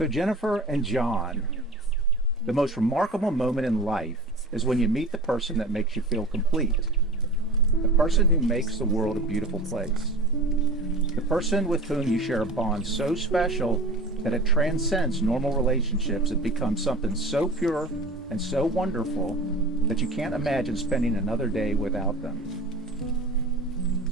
So, Jennifer and John, the most remarkable moment in life is when you meet the person that makes you feel complete, the person who makes the world a beautiful place, the person with whom you share a bond so special that it transcends normal relationships. It becomes something so pure and so wonderful that you can't imagine spending another day without them.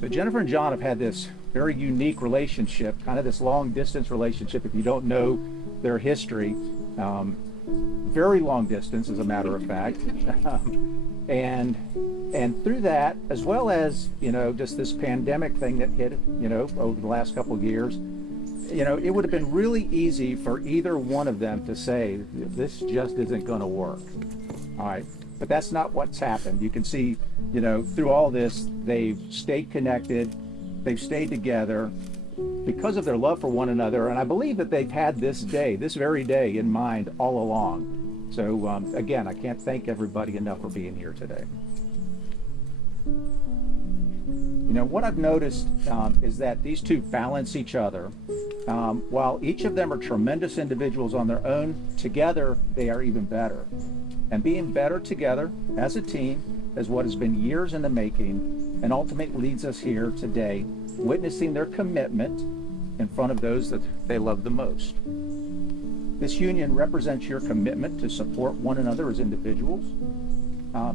So Jennifer and John have had this very unique relationship, kind of this long distance relationship. If you don't know their history, very long distance, as a matter of fact, and through that, as well as just this pandemic thing that hit over the last couple of years, it would have been really easy for either one of them to say this just isn't going to work. All right. But that's not what's happened. You can see, through all this, they've stayed connected, they've stayed together because of their love for one another. And I believe that they've had this day, this very day in mind all along. So again, I can't thank everybody enough for being here today. What I've noticed is that these two balance each other. While each of them are tremendous individuals on their own, together they are even better. And being better together as a team is what has been years in the making and ultimately leads us here today, witnessing their commitment in front of those that they love the most. This union represents your commitment to support one another as individuals,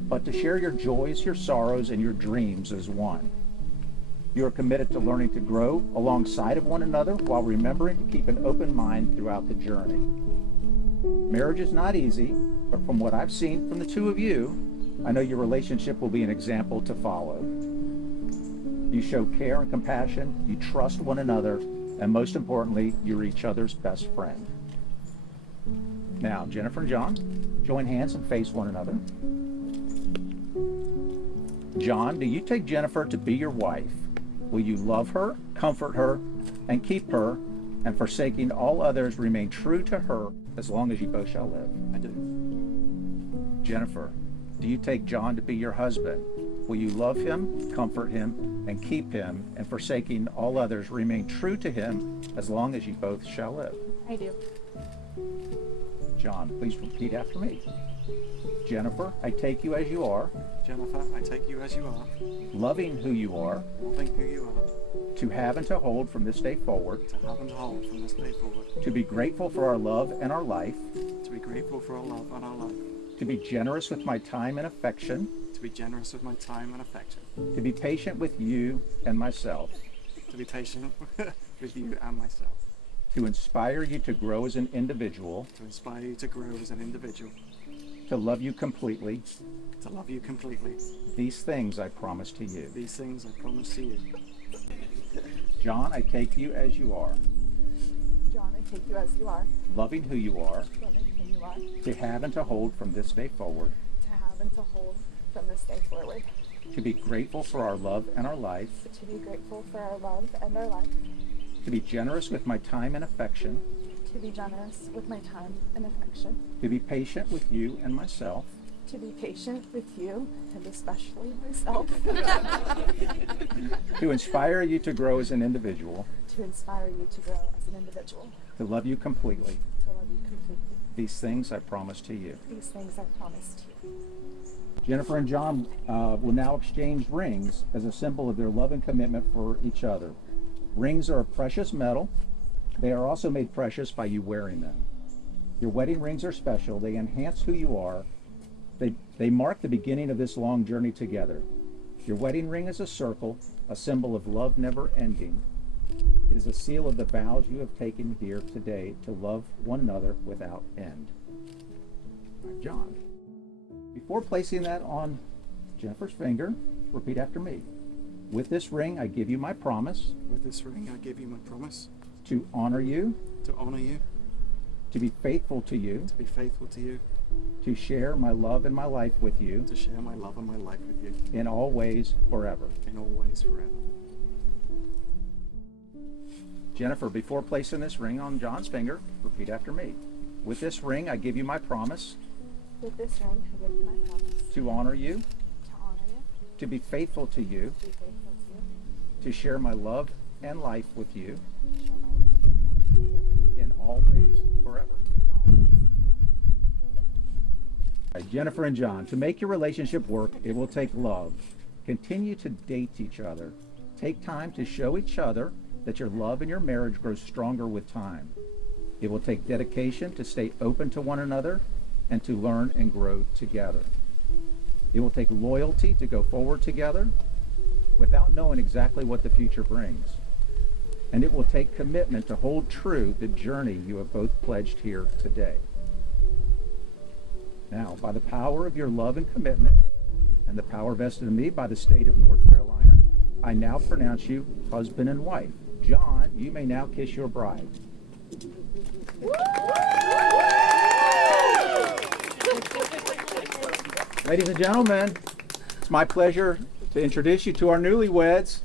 but to share your joys, your sorrows, and your dreams as one. You are committed to learning to grow alongside of one another while remembering to keep an open mind throughout the journey. Marriage is not easy, but from what I've seen from the two of you, I know your relationship will be an example to follow. You show care and compassion, you trust one another, and most importantly, you're each other's best friend. Now, Jennifer and John, join hands and face one another. John, do you take Jennifer to be your wife? Will you love her, comfort her, and keep her, and forsaking all others, remain true to her as long as you both shall live? I do. Jennifer, do you take John to be your husband? Will you love him, comfort him, and keep him, and forsaking all others, remain true to him as long as you both shall live? I do. John, please repeat after me. Jennifer, I take you as you are, Jennifer, I take you as you are, loving who you are, loving who you are, to have and to hold from this day forward, to have and to hold from this day forward, to be grateful for our love and our life, to be grateful for our love and our life, to be generous with my time and affection, to be generous with my time and affection, to be patient with you and myself, to be patient with you and myself, to inspire you to grow as an individual, to inspire you to grow as an individual, to love you completely. to love you completely. These things I promise to you. These things I promise to you. John, I take you as you are, John, I take you as you are, loving who you are, loving who you are, to have and to hold from this day forward, to have and to hold from this day forward, to be grateful for our love and our life, to be grateful for our love and our life, to be generous with my time and affection, to be generous with my time and affection, to be patient with you and myself, to be patient with you and especially myself, to inspire you to grow as an individual, to inspire you to grow as an individual, to love you completely. to love you completely. These things I promise to you. These things I promise to you. Jennifer and John will now exchange rings as a symbol of their love and commitment for each other. Rings are a precious metal. They are also made precious by you wearing them. Your wedding rings are special. They enhance who you are. They mark the beginning of this long journey together. Your wedding ring is a circle, a symbol of love never ending. It is a seal of the vows you have taken here today to love one another without end. All right, John, before placing that on Jennifer's finger, repeat after me. With this ring, I give you my promise With this ring, I give you my promise to honor you, to honor you, to be faithful to you, to be faithful to you, to share my love and my life with you to share my love and my life with you in all ways forever. in all ways forever. Jennifer, before placing this ring on John's finger, repeat after me. With this ring, I give you my promise With this ring, I give you my promise to honor you, to honor you, to be faithful to you, to be faithful to you, to share my love and life with you to share my love and life with you in all ways forever. Jennifer and John, to make your relationship work, it will take love. Continue to date each other. Take time to show each other that your love and your marriage grows stronger with time. It will take dedication to stay open to one another and to learn and grow together. It will take loyalty to go forward together without knowing exactly what the future brings. And it will take commitment to hold true the journey you have both pledged here today. Now, by the power of your love and commitment, and the power vested in me by the state of North Carolina, I now pronounce you husband and wife. John, you may now kiss your bride. Ladies and gentlemen, it's my pleasure to introduce you to our newlyweds.